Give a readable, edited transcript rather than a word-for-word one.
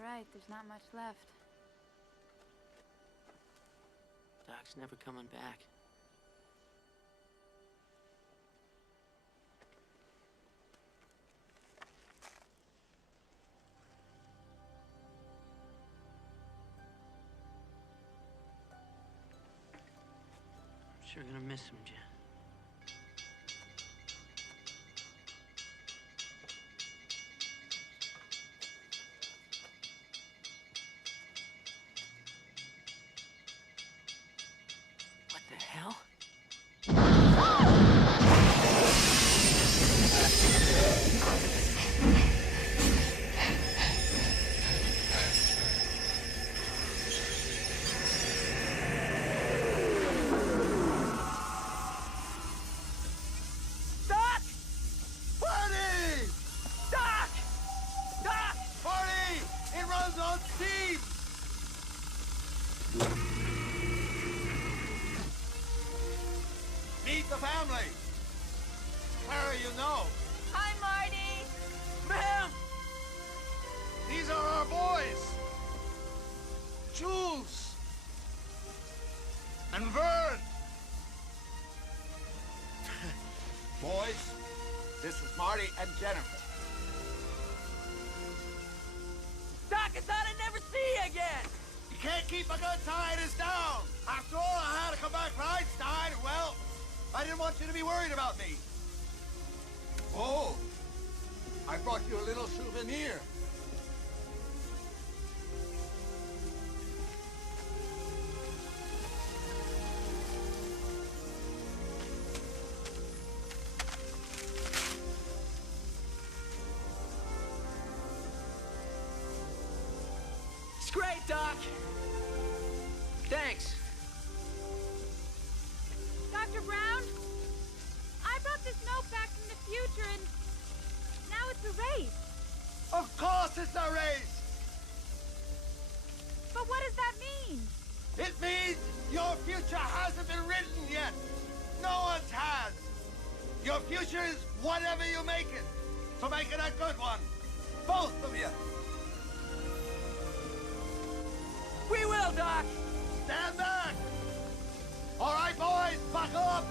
You're right, there's not much left. Doc's never coming back. I'm sure gonna miss him, Jen. What the hell? Doc! Marty! Doc! Doc! Marty! It runs on steam! Meet the family. Clara, you know. Hi, Marty! Ma'am! These are our boys. Jules. And Vern. Boys, this is Marty and Jennifer. Doc, I thought I'd never see you again. You can't keep a good scientist down. After all, I had to come back for Einstein. Well, I didn't want you to be worried about me. Oh, I brought you a little souvenir. It's great, Doc. Thanks. Dr. Brown? I brought this note back from the future and now it's erased. Of course it's a race. But what does that mean? It means your future hasn't been written yet. No one's has. Your future is whatever you make it. So make it a good one. Both of you. We will, Doc. Stand back. All right, boys, buckle up.